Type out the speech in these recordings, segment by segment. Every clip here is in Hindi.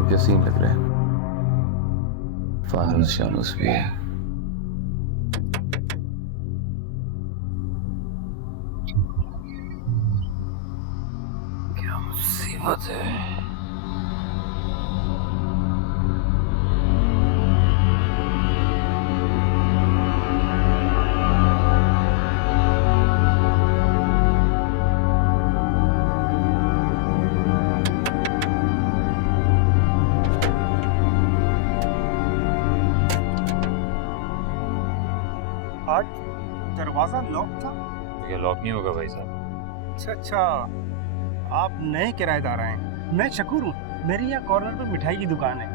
बताओ क्या सीन लग रहा है? फानूस शानूस भी है। क्या मुसीबत है। आज दरवाजा लॉक था। ये लॉक नहीं होगा भाई साहब। अच्छा अच्छा, आप नए किराएदार आए हैं। मैं शकूर हूँ। मेरी यहाँ कॉर्नर पे मिठाई की दुकान है।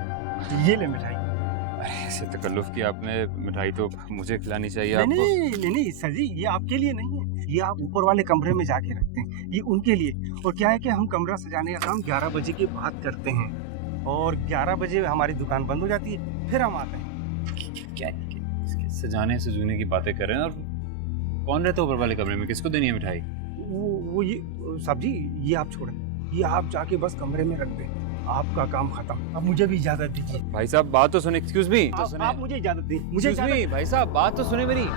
ये ले मिठाई। अरे ऐसे तकल्लुफ की आपने मिठाई तो मुझे खिलानी चाहिए नहीं आपको। नहीं नहीं नहीं सर जी, ये आपके लिए नहीं है। ये आप ऊपर वाले कमरे में जाके रखते हैं, ये उनके लिए। और क्या है कि हम कमरा सजाने का काम 11 बजे के बाद करते हैं और 11 बजे हमारी दुकान बंद हो जाती है, फिर हम आते हैं। क्या सजाने सजूने की बातें कर रहे हैं? और कौन रहता है ऊपर वाले कमरे में? किसको देनी है मिठाई? वो ये साहब जी, ये आप छोड़ें, ये आप जाके बस कमरे में रख दें। आपका काम खत्म। अब मुझे भी इजाजत दीजिए। भाई साहब बात तो सुने। Excuse me. आप मुझे इजाजत दें। मुझे Excuse me, भाई साहब बात तो सुने मेरी।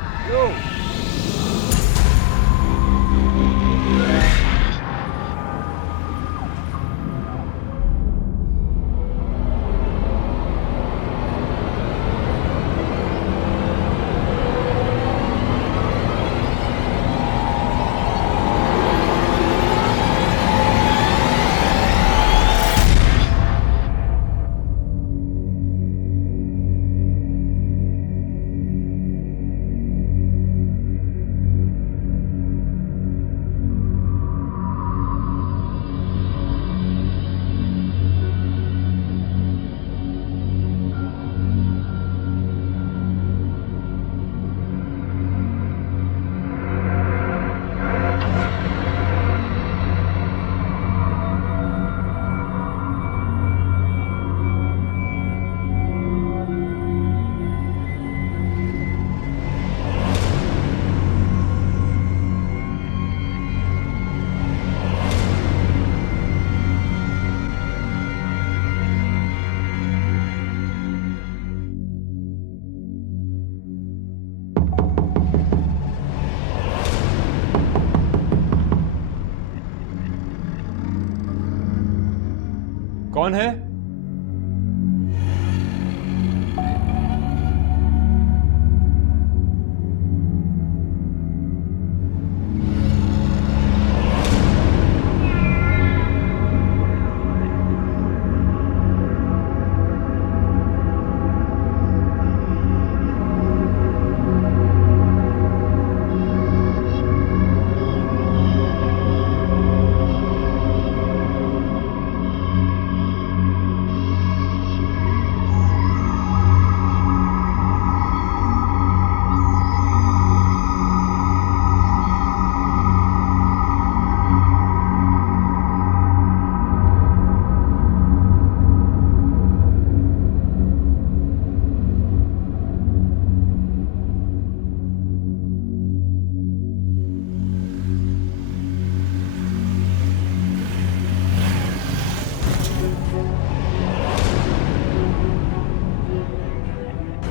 कौन है?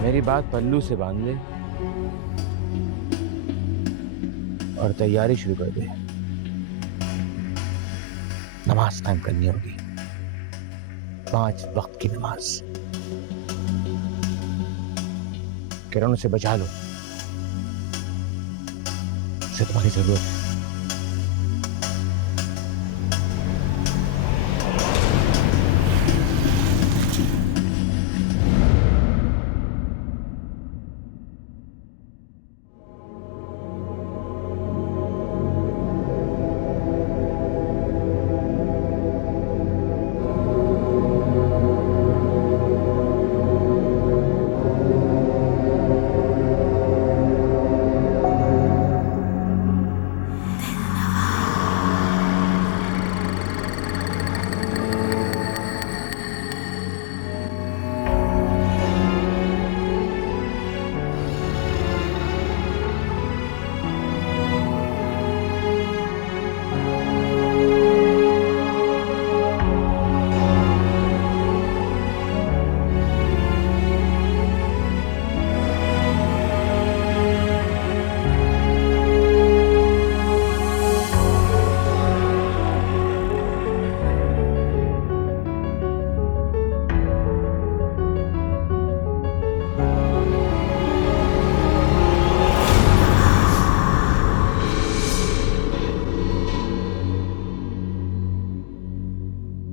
मेरी बात पल्लू से बांध ले और तैयारी शुरू कर दे। नमाज टाइम करनी होगी, 5 वक्त की नमाज। किरण उसे बचा लो, उसे तुम्हारी जरूरत है।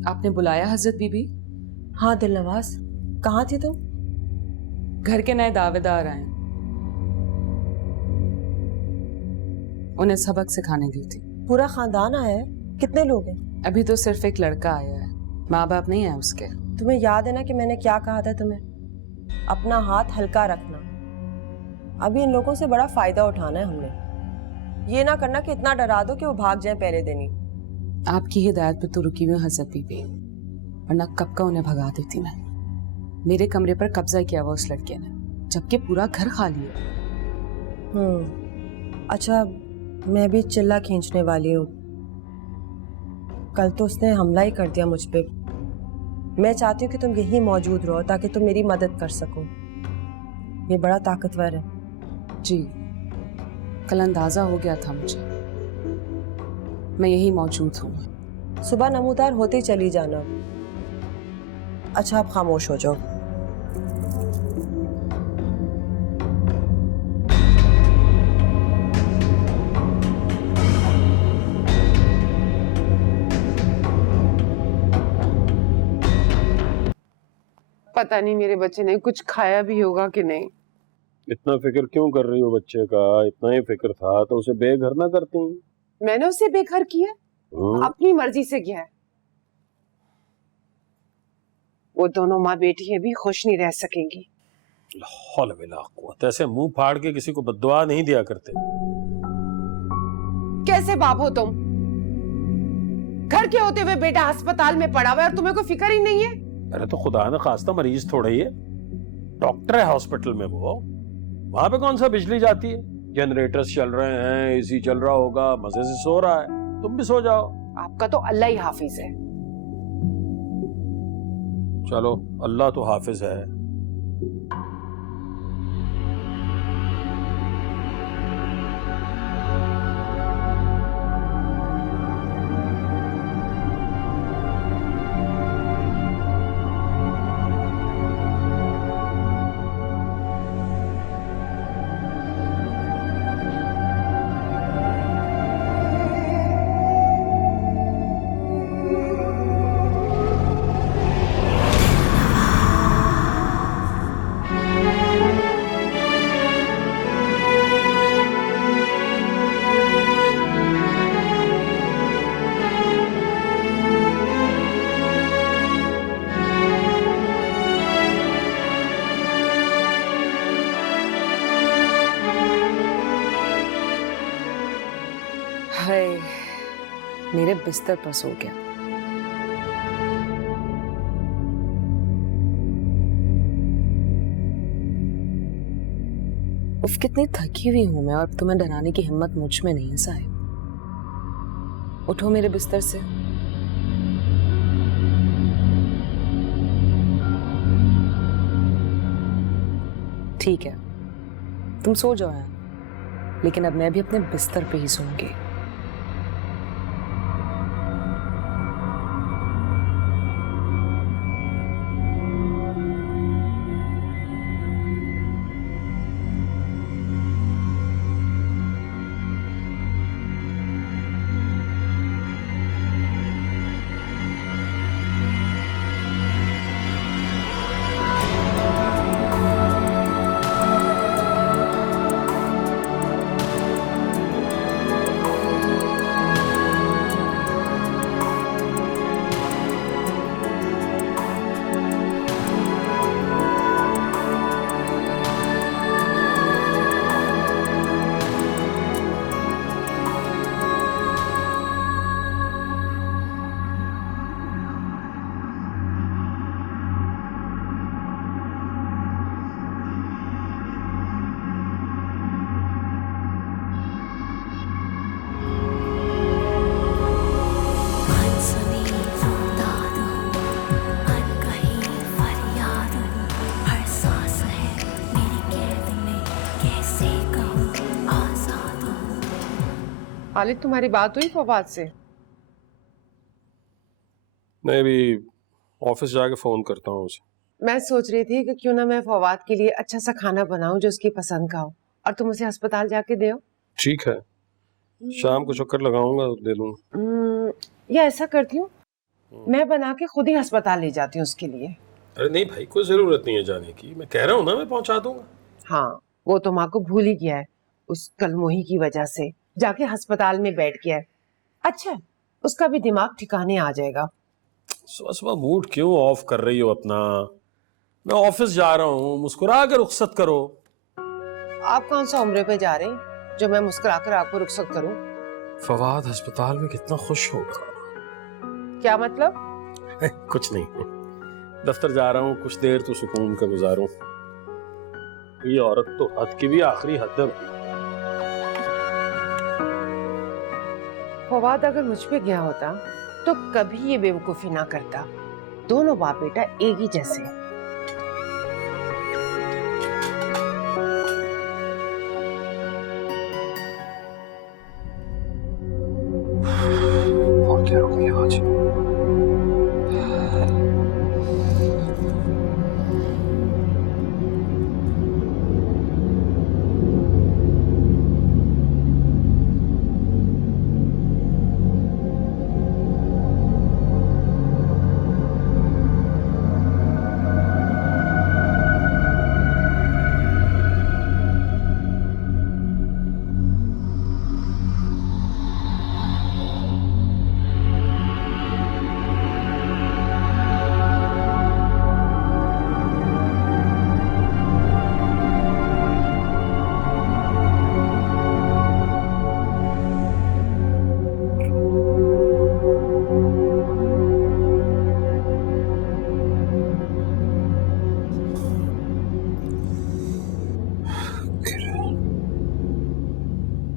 आपने बुलाया हजरत बीबी? हाँ दिलनवाज, कहाँ थी तुम? घर के नए दावेदार आए, उन्हें सबक सिखाने गई थी। पूरा खानदान आया है? कितने लोग हैं? अभी तो सिर्फ एक लड़का आया है, माँ बाप नहीं है उसके। तुम्हें याद है ना कि मैंने क्या कहा था तुम्हें? अपना हाथ हल्का रखना। अभी इन लोगों से बड़ा फायदा उठाना है हमने। ये ना करना कि इतना डरा दो कि वो भाग जाए पहले दिन ही। आपकी हिदायत पे तो रुकी हुई हजरत बीबी, वरना कब का उन्हें भगा देती मैं। मेरे कमरे पर कब्जा किया हुआ उस लड़के ने, जबकि पूरा घर खाली है। अच्छा, मैं भी चिल्ला खींचने वाली हूँ। कल तो उसने हमला ही कर दिया मुझ पे। मैं चाहती हूँ कि तुम यहीं मौजूद रहो ताकि तुम मेरी मदद कर सको। ये बड़ा ताकतवर है। जी, कल अंदाजा हो गया था मुझे। मैं यहीं मौजूद हूँ। सुबह नमूदार होते ही चली जाना। अच्छा, आप खामोश हो जाओ। पता नहीं मेरे बच्चे ने कुछ खाया भी होगा कि नहीं। इतना फिक्र क्यों कर रही हो बच्चे का? इतना ही फिक्र था तो उसे बेघर ना करती। मैंने उसे बेघर किया? अपनी मर्जी से किया है। वो दोनों माँ बेटी भी खुश नहीं रह सकेंगी। ऐसे मुंह फाड़ के किसी को बद्दुआ नहीं दिया करते। कैसे बाप हो तुम? घर के होते हुए बेटा अस्पताल में पड़ा हुआ है और तुम्हें कोई फिक्र ही नहीं है। अरे तो खुदा न खास्ता मरीज थोड़ा ही है, डॉक्टर है हॉस्पिटल में। वो वहां पे कौन सा बिजली जाती है? जनरेटर्स चल रहे हैं, एसी चल रहा होगा, मजे से सो रहा है। तुम भी सो जाओ। आपका तो अल्लाह ही हाफिज है। चलो, अल्लाह तो हाफिज है। हाय, मेरे बिस्तर पर सो गया। उफ, कितनी थकी हुई हूं मैं, और तुम्हें डराने की हिम्मत मुझ में नहीं है साहिब। उठो मेरे बिस्तर से। ठीक है, तुम सो जाओ यार, लेकिन अब मैं भी अपने बिस्तर पे ही सोऊंगी। खालिद, तुम्हारी बात हुई फवाद से? मैं भी ऑफिस जाके फोन करता हूँ उसे। मैं सोच रही थी कि क्यों ना मैं फवाद के लिए अच्छा सा खाना बनाऊं जो उसकी पसंद का हो, और तुम उसे अस्पताल जाके दे। ठीक है, शाम को चक्कर लगाऊंगा, दे दूंगा। या ऐसा करती हूँ, मैं बना के खुद ही अस्पताल ले जाती हूँ उसके लिए। अरे नहीं भाई, कोई जरूरत नहीं है जाने की, मैं कह रहा हूँ ना, मैं पहुंचा दूंगा। हाँ, वो तो माँ को भूल ही गया है, उस कलमोही की वजह से जाके अस्पताल में बैठ गया है। अच्छा, उसका भी दिमाग ठिकाने आ जाएगा। सुबह सुबह मूड क्यों ऑफ कर रही हो अपना? मैं ऑफिस जा रहा हूँ, मुस्कुरा कर रुखसत करो। आप कौन सा उम्र पे जा रहे हैं जो मैं मुस्कुरा कर आपको रुखसत करूं? फवाद अस्पताल में कितना खुश होगा। क्या मतलब? कुछ नहीं, दफ्तर जा रहा हूँ, कुछ देर तो सुकून का गुजारूं। ये औरत तो हद की भी आखिरी हद है। फवाद अगर मुझ पे गया होता तो कभी ये बेवकूफी ना करता। दोनों बाप बेटा एक ही जैसे हैं। बहुत देर हो गई आज।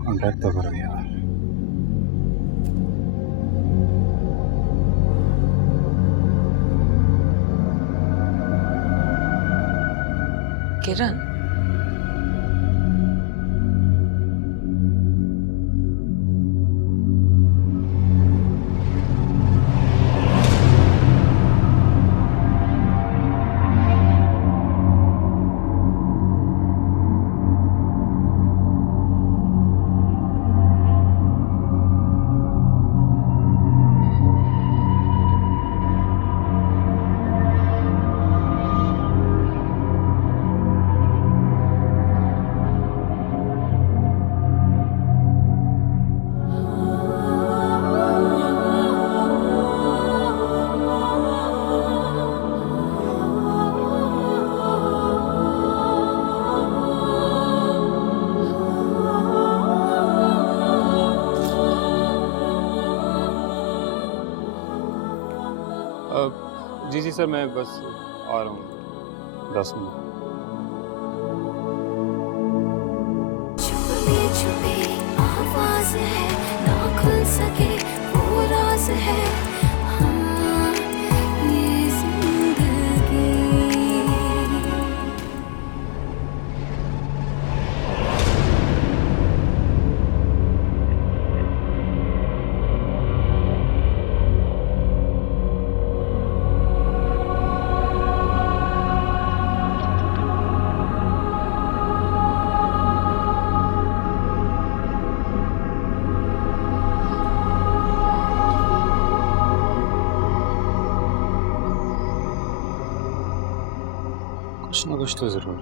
कॉन्ट्रैक्ट तो करो यार। किरण, जी सर, मैं बस आ रहा हूँ 10 मिनट। छुपी छुपी आवाज है, ना खुल सके वो राज है। हाँ, ये जिंदगी। कुछ ना कुछ तो जरूर।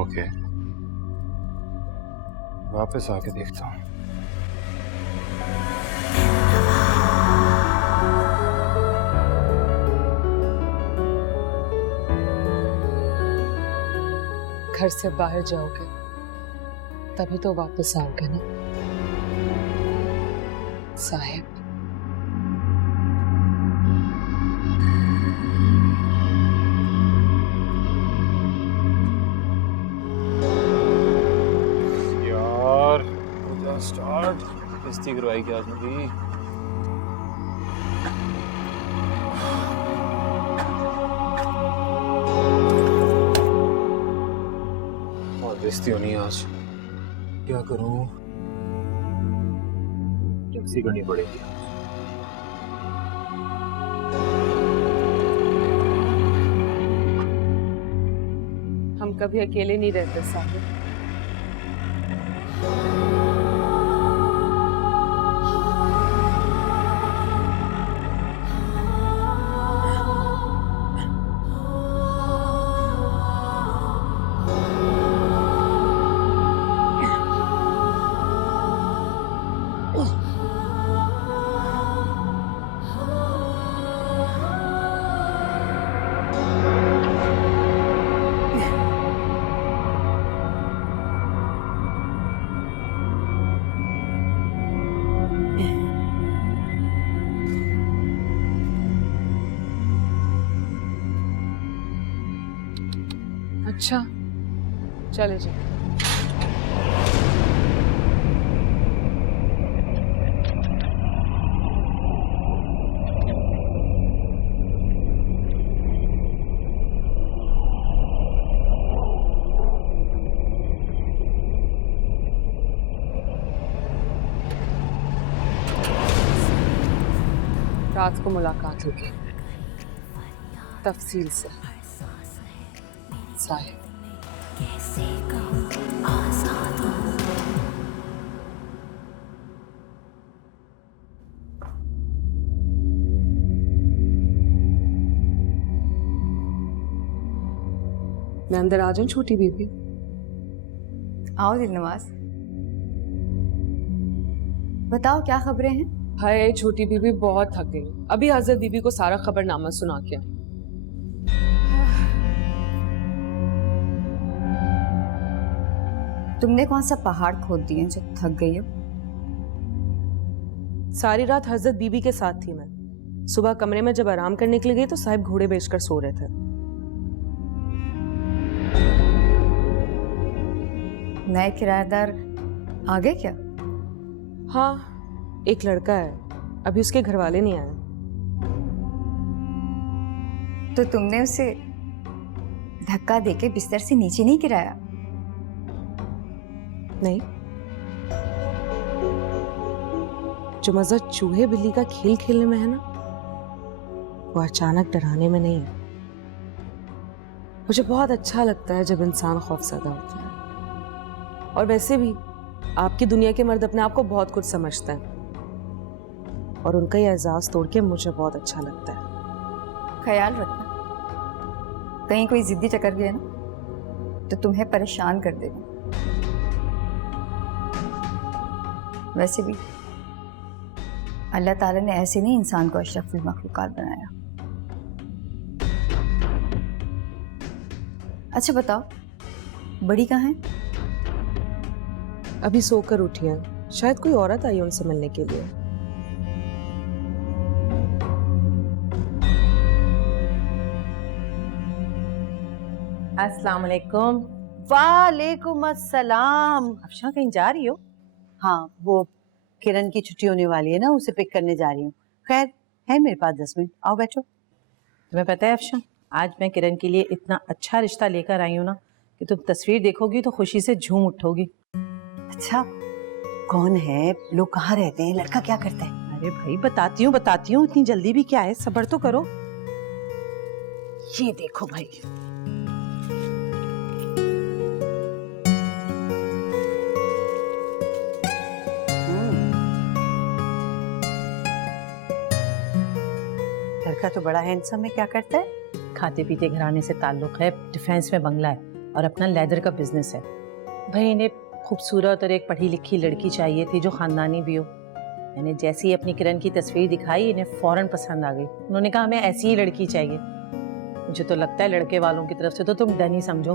ओके, वापस आके देखता हूँ। घर से बाहर जाओगे तभी तो वापस आओगे ना साहिब। यार स्टार्ट किस्ती करवाई क्या थी? बहुत बेइज्जती होनी है आज। क्या करूं? टैक्सी करनी पड़ेगी। हम कभी अकेले नहीं रहते साहिब। अच्छा चले जी। रात को मुलाकात होगी तफसील से। साहिब कैसे कहूँ आज़ाद हूँ। मैं अंदर आ जाऊं छोटी बीबी? आओ दिलनवाज, बताओ क्या खबरें हैं? हाय छोटी बीबी, बहुत थक गई। अभी हजरत बीबी को सारा खबरनामा सुना के आई। तुमने कौन सा पहाड़ खोद दिए जो थक गई हो? सारी रात हजरत बीबी के साथ थी मैं। सुबह कमरे में जब आराम करने के लिए गई तो साहिब घोड़े बेचकर सो रहे थे। नए किराएदार आ गए क्या? हाँ, एक लड़का है, अभी उसके घर वाले नहीं आए। तो तुमने उसे धक्का देके बिस्तर से नीचे नहीं गिराया? नहीं, जो मजा चूहे बिल्ली का खेल खेलने में है ना, वो अचानक डराने में नहीं है। मुझे बहुत अच्छा लगता है जब इंसान खौफजदा होता है। और वैसे भी आपकी दुनिया के मर्द अपने आप को बहुत कुछ समझते हैं और उनका ये एहसास तोड़ के मुझे बहुत अच्छा लगता है। ख्याल रखना, कहीं कोई जिद्दी चक्कर गया ना तो तुम्हें परेशान कर देगा। वैसे भी अल्लाह ताला ने ऐसे नहीं इंसान को अशरफुल मखलूकात बनाया। अच्छा बताओ, बड़ी कहाँ है? अभी सोकर उठी है, शायद कोई औरत आई उनसे मिलने के लिए। अस्सलाम वालेकुम। वालेकुम अस्सलाम। अफशा कहीं जा रही हो? हाँ, वो किरण की छुट्टी होने वाली है ना, उसे पिक करने जा रही हूँ। खैर है मेरे पास 10 मिनट, आओ बैठो। तुम्हें पता है अफशा, आज मैं किरण के लिए इतना अच्छा रिश्ता लेकर आई हूँ ना कि तुम तस्वीर देखोगी तो खुशी से झूम उठोगी। अच्छा, कौन है, लोग कहाँ रहते हैं, लड़का क्या करता है? अरे भाई बताती हूँ, इतनी जल्दी भी क्या है, सब्र तो करो। ये देखो भाई, लड़का तो बड़ा हैंडसम है, क्या करता है? खाते पीते घराने से ताल्लुक है, डिफेंस में बंगला है और अपना लेदर का बिजनेस है। भाई इन्हें खूबसूरत और एक पढ़ी लिखी लड़की चाहिए थी जो खानदानी भी हो। मैंने जैसे ही अपनी किरण की तस्वीर दिखाई, इन्हें फौरन पसंद आ गई। उन्होंने कहा हमें ऐसी ही लड़की चाहिए। मुझे तो लगता है लड़के वालों की तरफ से तो तुम डन ही समझो।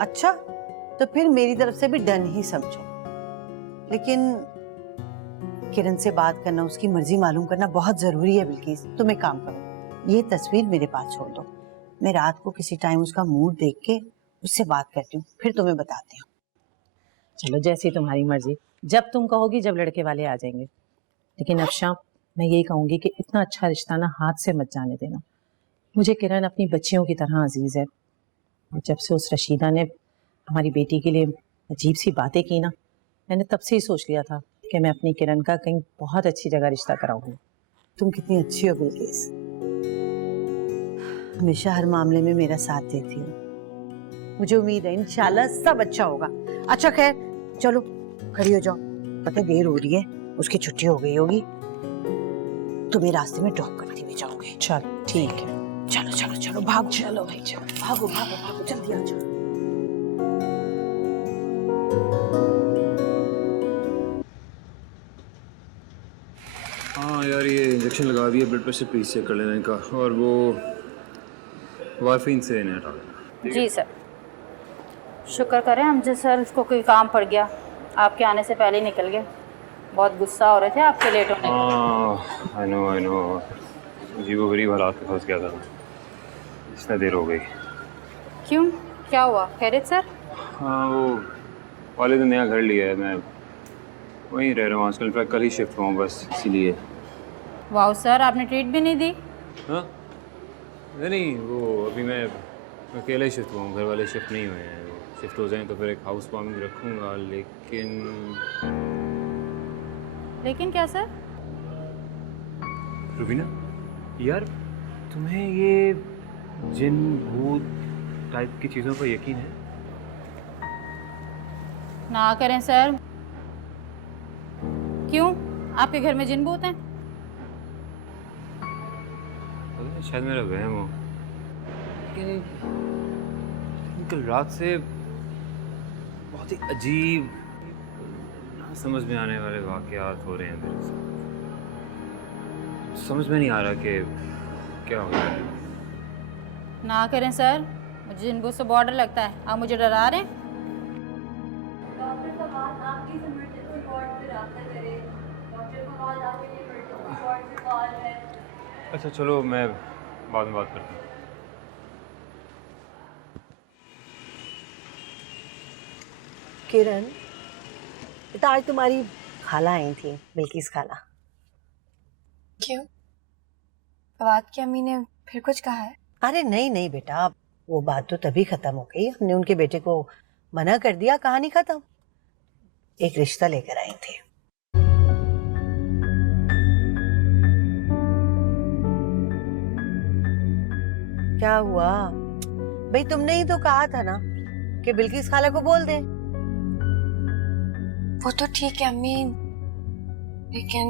अच्छा, तो फिर मेरी तरफ से भी डन ही समझो। लेकिन किरण से बात करना, उसकी मर्जी मालूम करना बहुत जरूरी है। बिल्किस, तुम एक काम करो, ये तस्वीर मेरे पास छोड़ दो, मैं रात को किसी टाइम उसका मूड देख के उससे बात करती हूँ, फिर तुम्हें बताती हूँ। चलो जैसी तुम्हारी मर्जी, जब तुम कहोगी, जब लड़के वाले आ जाएंगे। लेकिन अफशा, मैं यही कहूंगी कि इतना अच्छा रिश्ता ना हाथ से मत जाने देना। मुझे किरण अपनी बच्चियों की तरह अजीज है और जब से उस रशीदा ने हमारी बेटी के लिए अजीब सी बातें की ना, मैंने तब से ही सोच लिया था कि मैं अपनी किरण का कहीं बहुत अच्छी जगह रिश्ता कराऊंगी। तुम कितनी अच्छी हो बिल्किस, हमेशा हर मामले में मेरा साथ देती हो। मुझे उम्मीद है इंशाल्लाह सब अच्छा होगा। अच्छा खैर, चलो खड़ी हो जाओ, पता है देर हो रही है, उसकी छुट्टी हो गई होगी, तुम्हें रास्ते में ड्रॉप करती हुई जाओगे। चलो ठीक है। चलो चलो चलो भागो, चलो भाई चलो, भागो भागो भागो, जल्दी आ जाओ। हाँ यार, ये इंजेक्शन लगा दिया, ब्लड प्रेशर प्लीज चेक कर लेना इनका, और वो वारफीन से इन्हें हटा देना। जी सर। शुक्र करें हमसे सर, उसको कोई काम पड़ गया, आपके आने से पहले ही निकल गए। बहुत गुस्सा हो रहे थे आपके लेट होने हाँ आई नो, अजीबो गरीब हालात में फंस गया था, इतना देर हो गई। क्यों, क्या हुआ? खैरियत सर? हाँ वो वालिद ने नया घर लिया है, मैं वहीं रह रहा हूँ आजकल, इनफैक्ट कल ही शिफ्ट हुआ हूँ बस इसीलिए। वाह सर, आपने ट्रीट भी नहीं दी? हाँ नहीं, वो अभी मैं अकेले ही शिफ्ट हुआ हूँ, घर वाले शिफ्ट नहीं हुए हैं। शिफ्ट हो जाएं तो फिर एक हाउस वार्मिंग रखूँगा, लेकिन क्या सर? रुबीना यार, तुम्हें ये जिन भूत टाइप की चीज़ों पर यकीन है? ना करें सर। क्यों, आपके घर में जिन भूत हैं? पता नहीं, शायद मेरा वहम हो, लेकिन कल रात से बहुत ही अजीब, ना समझ में आने वाले वाक़यात हो रहे हैं मेरे साथ। समझ में नहीं आ रहा कि क्या हो रहा है। ना करें सर, मुझे जिन भूत से बहुत डर लगता है। आप मुझे डरा रहे हैं? अच्छा चलो, मैं बाद में बात करता हूँ। किरण, बेटा आज तुम्हारी खाला आई थी, बिल्किस खाला। क्यों? फवाद की अम्मी ने फिर कुछ कहा है? अरे नहीं नहीं बेटा, वो बात तो तभी खत्म हो गई, हमने उनके बेटे को मना कर दिया, कहानी खत्म। एक रिश्ता लेकर आई थी। क्या हुआ भाई, तुमने ही तो कहा था ना कि बिल्किस खाला को बोल दे। वो तो ठीक है अम्मी, लेकिन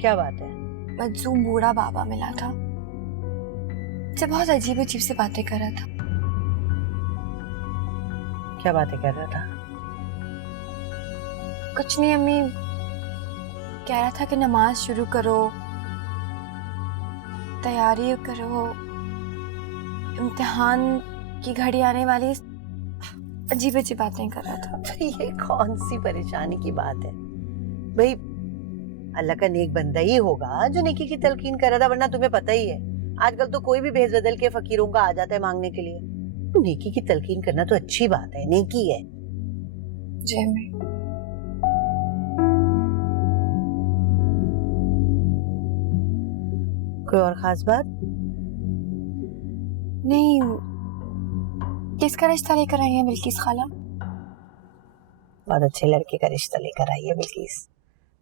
क्या बात है? मजलूम बूढ़ा बाबा मिला था, जब बहुत अजीब अजीब सी बातें कर रहा था। क्या बातें कर रहा था? कुछ नहीं अम्मी, कह रहा था कि नमाज शुरू करो, तैयारी करो, इम्तिहान की घड़ी आने वाली, अजीब अजीब बातें कर रहा था। ये कौन सी परेशानी की बात है भाई, अल्लाह का नेक बंदा ही होगा जो नेकी की तलकीन कर रहा था, वरना तुम्हें पता ही है आजकल तो कोई भी भेज बदल के फकीरों का आ जाता है मांगने के लिए। नेकी की तलकीन करना तो अच्छी बात है, नेकी है। जी अम्मी। कोई और खास बात? नहीं, किसका रिश्ता लेकर आई है बिल्किस खाला? बहुत अच्छे लड़के का रिश्ता लेकर आई है बिल्किस,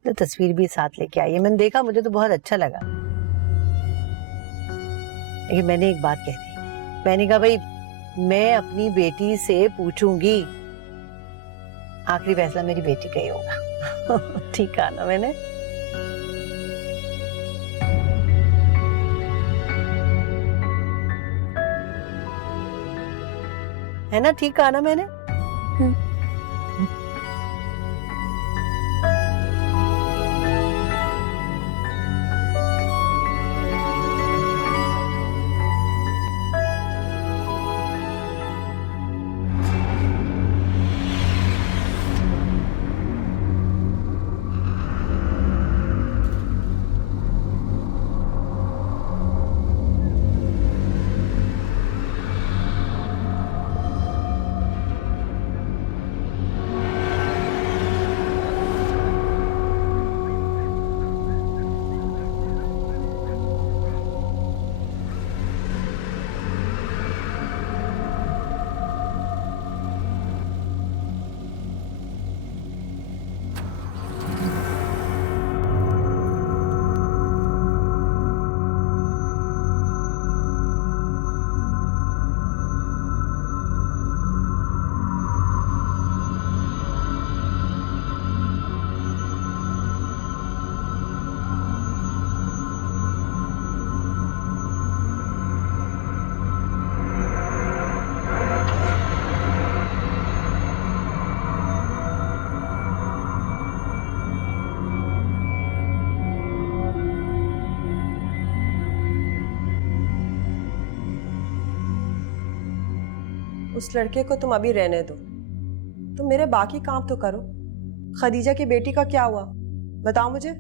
तो तस्वीर भी साथ लेके आई है, मैंने देखा, मुझे तो बहुत अच्छा लगा। लेकिन मैंने एक बात कह दी, मैंने कहा भाई मैं अपनी बेटी से पूछूंगी, आखिरी फैसला मेरी बेटी का ही होगा। ठीक है ना? मैंने है ना, ठीक कहा ना मैंने? उस लड़के को तुम अभी रहने दो, तुम मेरे बाकी काम तो करो। खदीजा की बेटी का क्या हुआ बताओ मुझे।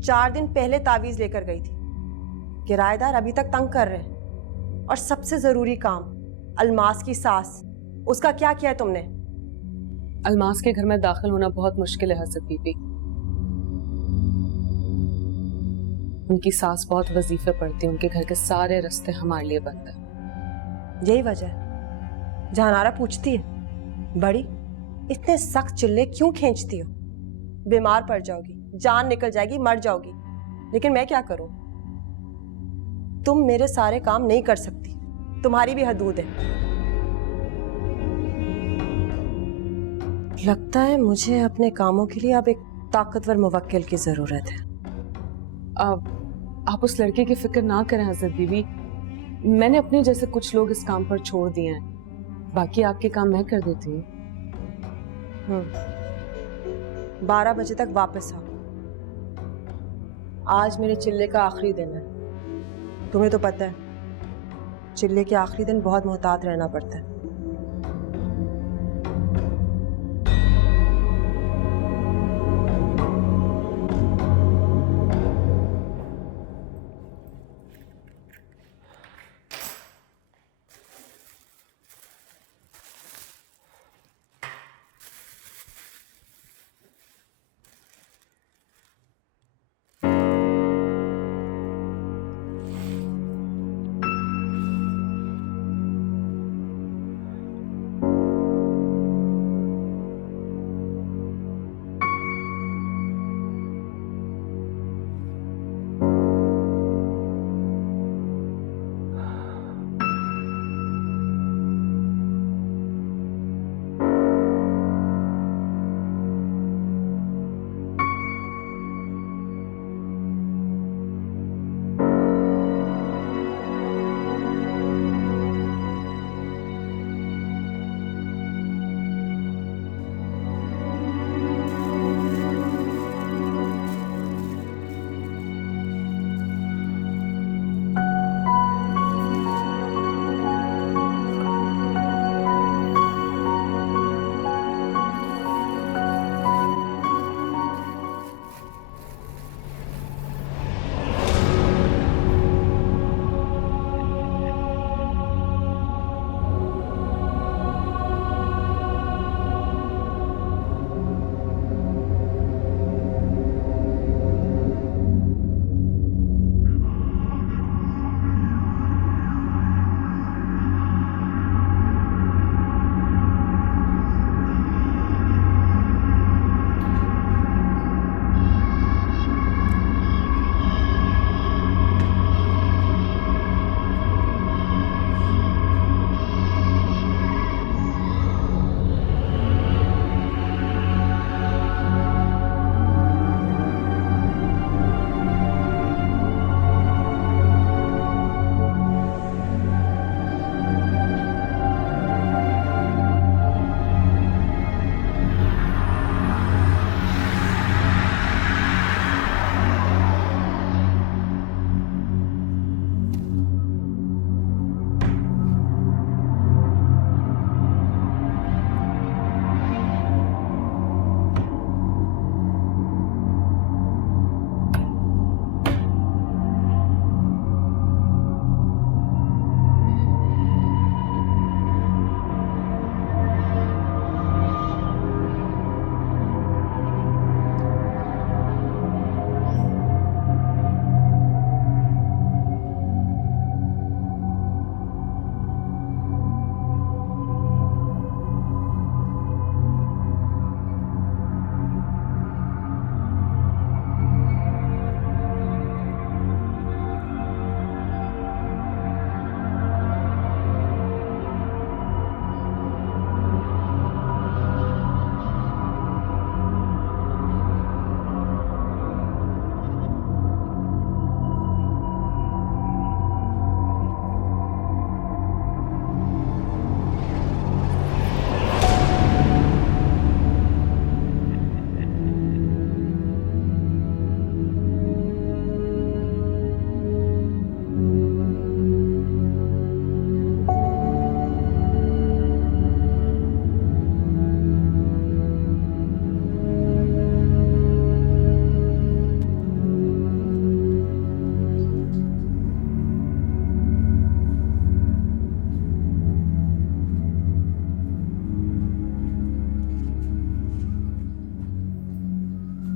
4 दिन पहले तावीज लेकर गई थी, किराएदार अभी तक तंग कर रहे हैं। और सबसे जरूरी काम, अलमास की सास, उसका क्या किया है तुमने? अलमास के घर में दाखिल होना बहुत मुश्किल है हजरत बीबी। उनकी सास बहुत वजीफे पढ़ती है, उनके घर के सारे रास्ते हमारे लिए बंद है। यही वजह है। जहानारा पूछती है, बड़ी इतने सख्त चिल्ले क्यों खींचती हो? बीमार पड़ जाओगी, जान निकल जाएगी, मर जाओगी। लेकिन मैं क्या करूं? तुम मेरे सारे काम नहीं कर सकती, तुम्हारी भी हदूद है। लगता है मुझे अपने कामों के लिए अब एक ताकतवर मुवक्किल की जरूरत है। आप उस लड़के की फिक्र ना करें हजरत बीबी, मैंने अपने जैसे कुछ लोग इस काम पर छोड़ दिए हैं, बाकी आपके काम मैं कर देती हूँ। 12 बजे तक वापस आओ। आज मेरे चिल्ले का आखिरी दिन है। तुम्हें तो पता है, चिल्ले के आखिरी दिन बहुत मोहतात रहना पड़ता है।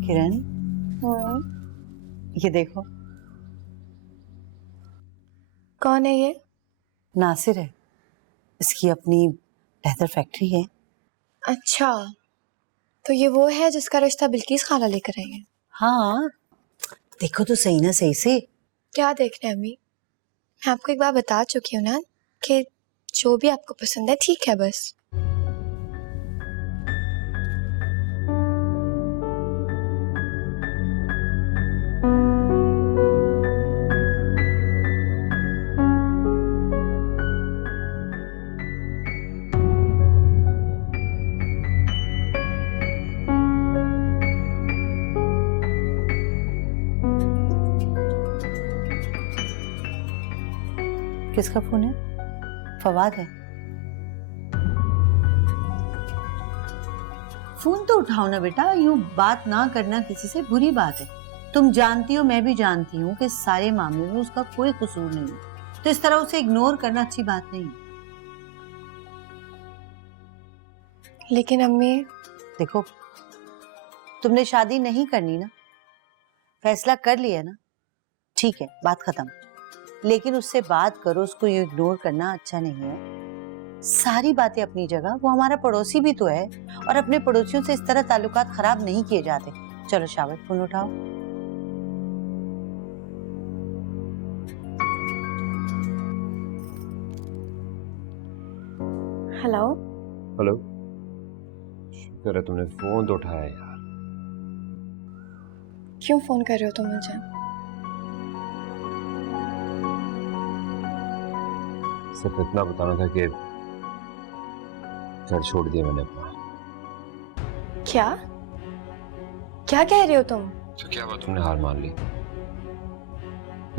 किरण, ये देखो। कौन है ये? नासिर है, इसकी अपनी लेदर फैक्ट्री है। अच्छा, तो ये वो है जिसका रिश्ता बिल्किस खाला लेकर आई है? हाँ, देखो तो सही ना सही से। क्या देख रहे हैं अम्मी? मैं आपको एक बार बता चुकी हूँ ना कि जो भी आपको पसंद है ठीक है बस। किसका फोन है? फवाद है। फोन तो उठाओ ना बेटा, यूं बात ना करना किसी से बुरी बात है। तुम जानती हो, मैं भी जानती हूँ कि सारे मामले में उसका कोई कसूर नहीं है, तो इस तरह उसे इग्नोर करना अच्छी बात नहीं है। लेकिन अम्मी, देखो, तुमने शादी नहीं करनी ना, फैसला कर लिया ना, ठीक है, बात खत्म। लेकिन उससे बात करो, उसको ये इग्नोर करना अच्छा नहीं है। सारी बातें अपनी जगह, वो हमारा पड़ोसी भी तो है, और अपने पड़ोसियों से इस तरह ताल्लुकात खराब नहीं किए जाते। चलो शाबाश, फोन उठाओ। हेलो। हेलो, शुक्र है तुमने फोन तो उठाया यार। क्यों फोन कर रहे हो तुम मुझे? सिर्फ इतना बताना था कि घर छोड़ दिया मैंने अपना। क्या क्या कह रहे हो तुम? तो क्या हुआ, तुमने हार मान ली?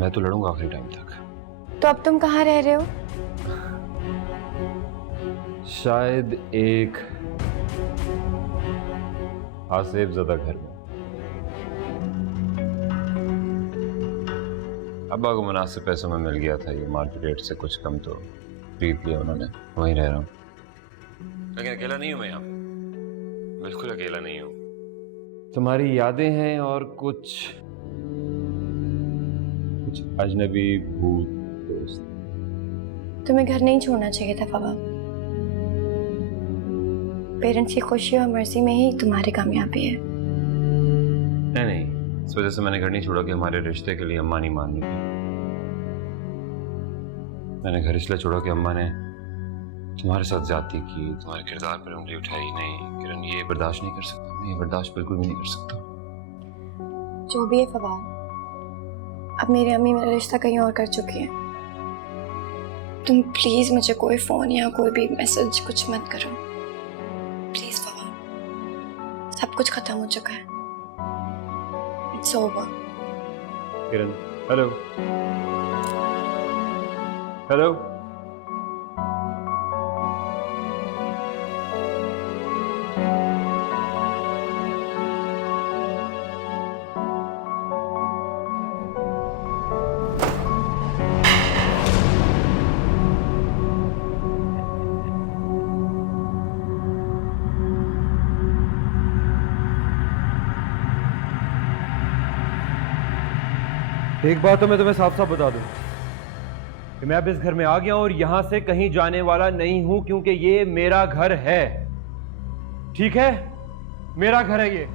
मैं तो लड़ूंगा आखिरी टाइम तक। तो अब तुम कहाँ रह रहे हो? शायद एक आसेब ज़दा घर में। अब्बा को मुनासिब पैसों में मिल गया था, ये मार्केट रेट से कुछ कम तो खरीद लिया उन्होंने। वहीं रह रहा हूँ, लेकिन अकेला नहीं हूँ मैं यहाँ पे, बिल्कुल अकेला नहीं हूँ। तुम्हारी यादें हैं और कुछ अजनबी भूत दोस्त। तुम्हें घर नहीं छोड़ना चाहिए था फवाद। पेरेंट्स की खुशी और मर्जी में ही तुम्हारी कामयाबी है। नहीं, इस वजह से मैंने घर नहीं छोड़ा कि हमारे रिश्ते के लिए अम्मा नहीं मान रही थी। मैंने घर इसलिए छोड़ा कि अम्मा ने तुम्हारे साथ ज्यादती की, तुम्हारे किरदार पर उंगली उठाई। नहीं किरण, ये बर्दाश्त नहीं कर सकता, मैं ये बर्दाश्त बिल्कुल भी नहीं कर सकता। जो भी है फवाद, अब मेरी अम्मी मेरा रिश्ता कहीं और कर चुकी है। तुम प्लीज मुझे कोई फोन या कोई भी मैसेज कुछ मत करो प्लीज फवाद। सब कुछ खत्म हो चुका है। It's over. Kiran, hello hello. एक बात तो मैं तुम्हें साफ साफ बता दूं कि मैं अब इस घर में आ गया हूं और यहां से कहीं जाने वाला नहीं हूं, क्योंकि ये मेरा घर है। ठीक है, मेरा घर है ये।